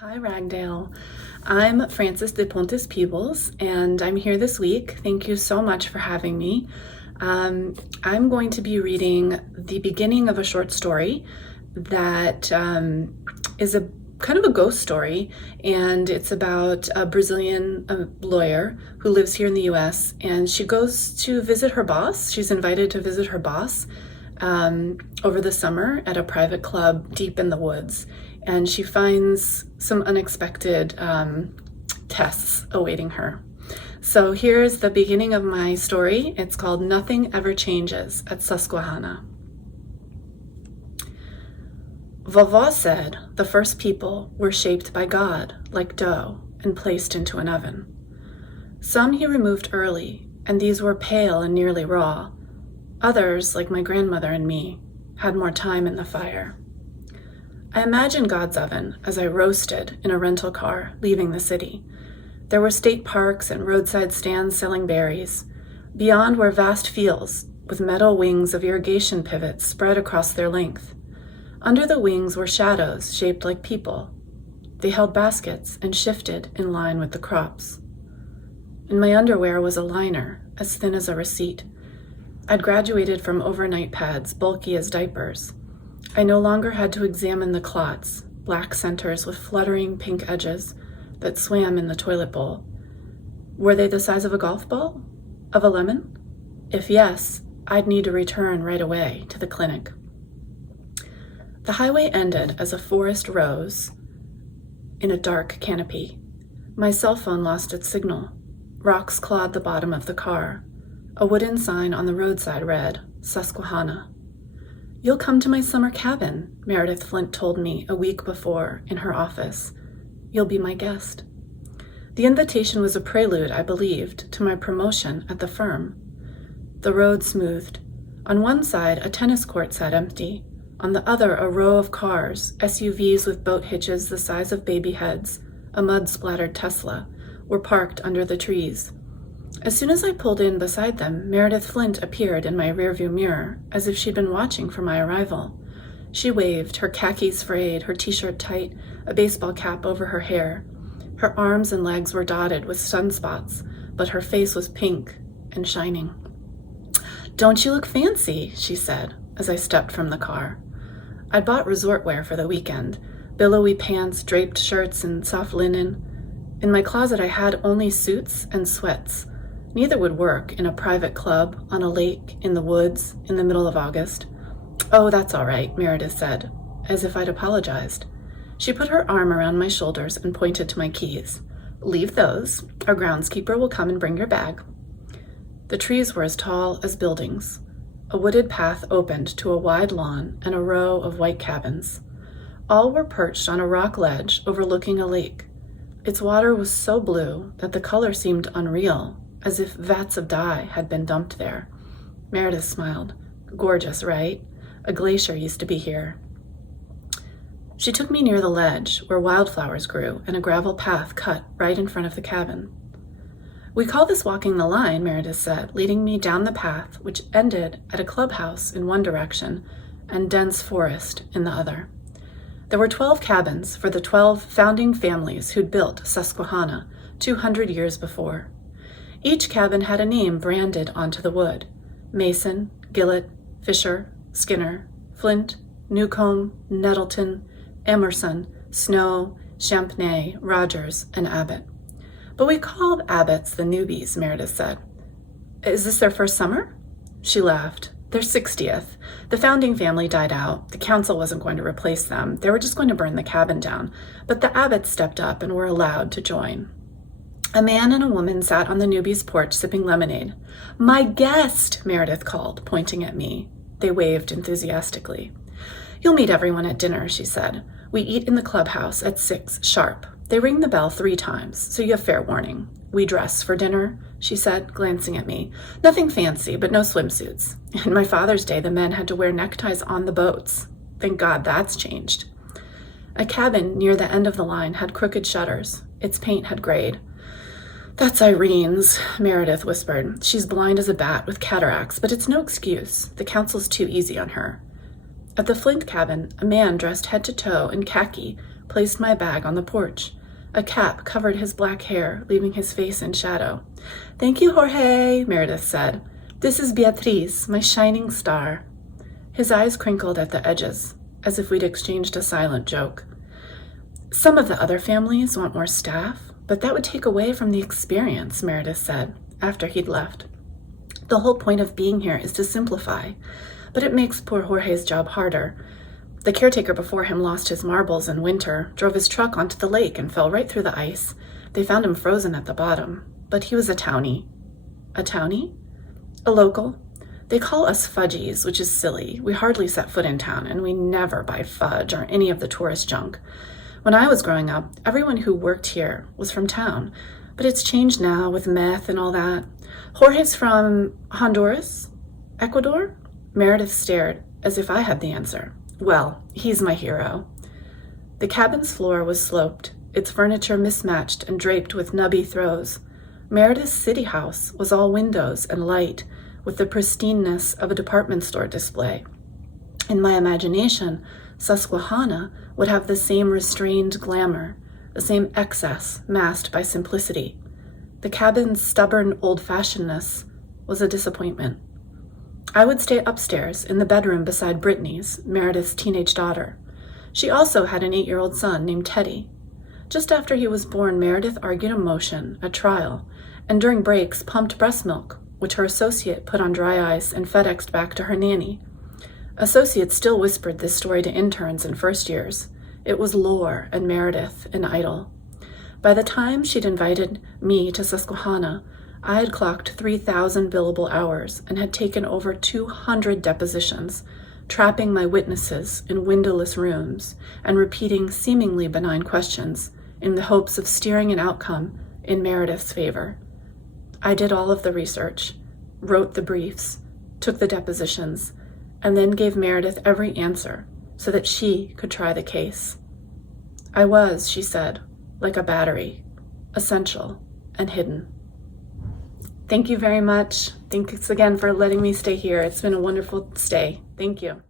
Hi, Ragdale. I'm Frances de Pontes Peebles, and I'm here this week. Thank you so much for having me. I'm going to be reading the beginning of a short story that is a kind of a ghost story, and it's about a Brazilian lawyer who lives here in the US, and she goes to visit her boss. She's invited to visit her boss over the summer at a private club deep in the woods, and she finds some unexpected tests awaiting her. So here's the beginning of my story. It's called Nothing Ever Changes at Susquehanna. Vauval said the first people were shaped by God like dough and placed into an oven. Some he removed early, and these were pale and nearly raw. Others, like my grandmother and me, had more time in the fire. I imagined God's oven as I roasted in a rental car leaving the city. There were state parks and roadside stands selling berries. Beyond were vast fields with metal wings of irrigation pivots spread across their length. Under the wings were shadows shaped like people. They held baskets and shifted in line with the crops. In my underwear was a liner as thin as a receipt. I'd graduated from overnight pads bulky as diapers. I no longer had to examine the clots, black centers with fluttering pink edges, that swam in the toilet bowl. Were they the size of a golf ball? Of a lemon? If yes, I'd need to return right away to the clinic. The highway ended as a forest rose in a dark canopy. My cell phone lost its signal. Rocks clawed the bottom of the car. A wooden sign on the roadside read, Susquehanna. You'll come to my summer cabin, Meredith Flint told me a week before in her office. You'll be my guest. The invitation was a prelude, I believed, to my promotion at the firm. The road smoothed. On one side, a tennis court sat empty. On the other, a row of cars, SUVs with boat hitches the size of baby heads, a mud-splattered Tesla, were parked under the trees. As soon as I pulled in beside them, Meredith Flint appeared in my rearview mirror, as if she'd been watching for my arrival. She waved, her khakis frayed, her t-shirt tight, a baseball cap over her hair. Her arms and legs were dotted with sunspots, but her face was pink and shining. Don't you look fancy, she said, as I stepped from the car. I'd bought resort wear for the weekend, billowy pants, draped shirts, and soft linen. In my closet I had only suits and sweats. Neither would work in a private club, on a lake, in the woods, in the middle of August. Oh, that's all right, Meredith said, as if I'd apologized. She put her arm around my shoulders and pointed to my keys. Leave those. Our groundskeeper will come and bring your bag. The trees were as tall as buildings. A wooded path opened to a wide lawn and a row of white cabins. All were perched on a rock ledge overlooking a lake. Its water was so blue that the color seemed unreal, as if vats of dye had been dumped there. Meredith smiled. Gorgeous, right? A glacier used to be here. She took me near the ledge, where wildflowers grew, and a gravel path cut right in front of the cabin. We call this walking the line, Meredith said, leading me down the path, which ended at a clubhouse in one direction and dense forest in the other. There were 12 cabins for the 12 founding families who'd built Susquehanna 200 years before. Each cabin had a name branded onto the wood: Mason, Gillett, Fisher, Skinner, Flint, Newcomb, Nettleton, Emerson, Snow, Champney, Rogers, and Abbott. But we called Abbotts the newbies, Meredith said. Is this their first summer? She laughed. Their 60th. The founding family died out. The council wasn't going to replace them. They were just going to burn the cabin down. But the Abbotts stepped up and were allowed to join. A man and a woman sat on the newbies' porch sipping lemonade. My guest, Meredith called, pointing at me. They waved enthusiastically. You'll meet everyone at dinner, she said. We eat in the clubhouse at 6 sharp. They ring the bell 3 times, so you have fair warning. We dress for dinner, she said, glancing at me. Nothing fancy, but no swimsuits. In my father's day, the men had to wear neckties on the boats. Thank God that's changed. A cabin near the end of the line had crooked shutters. Its paint had grayed. That's Irene's, Meredith whispered. She's blind as a bat with cataracts, but it's no excuse. The council's too easy on her. At the Flint cabin, a man dressed head to toe in khaki placed my bag on the porch. A cap covered his black hair, leaving his face in shadow. "Thank you, Jorge," Meredith said. "This is Beatriz, my shining star." His eyes crinkled at the edges, as if we'd exchanged a silent joke. "Some of the other families want more staff, but that would take away from the experience," Meredith said, after he'd left. "The whole point of being here is to simplify, but it makes poor Jorge's job harder. The caretaker before him lost his marbles in winter, drove his truck onto the lake and fell right through the ice. They found him frozen at the bottom, but he was a townie." "A townie?" "A local. They call us fudgies, which is silly. We hardly set foot in town, and we never buy fudge or any of the tourist junk. When I was growing up, everyone who worked here was from town, but it's changed now with meth and all that. Jorge's from Honduras? Ecuador?" Meredith stared, as if I had the answer. "Well, he's my hero." The cabin's floor was sloped, its furniture mismatched and draped with nubby throws. Meredith's city house was all windows and light, with the pristineness of a department store display. In my imagination, Susquehanna would have the same restrained glamour, the same excess masked by simplicity. The cabin's stubborn old-fashionedness was a disappointment. I would stay upstairs in the bedroom beside Brittany's, Meredith's teenage daughter. She also had an 8-year-old son named Teddy. Just after he was born, Meredith argued a motion at trial, and during breaks pumped breast milk, which her associate put on dry ice and FedExed back to her nanny. Associates still whispered this story to interns and first years. It was lore and Meredith an idol. By the time she'd invited me to Susquehanna, I had clocked 3,000 billable hours and had taken over 200 depositions, trapping my witnesses in windowless rooms and repeating seemingly benign questions in the hopes of steering an outcome in Meredith's favor. I did all of the research, wrote the briefs, took the depositions, and then gave Meredith every answer so that she could try the case. I was, she said, like a battery, essential and hidden. Thank you very much. Thanks again for letting me stay here. It's been a wonderful stay. Thank you.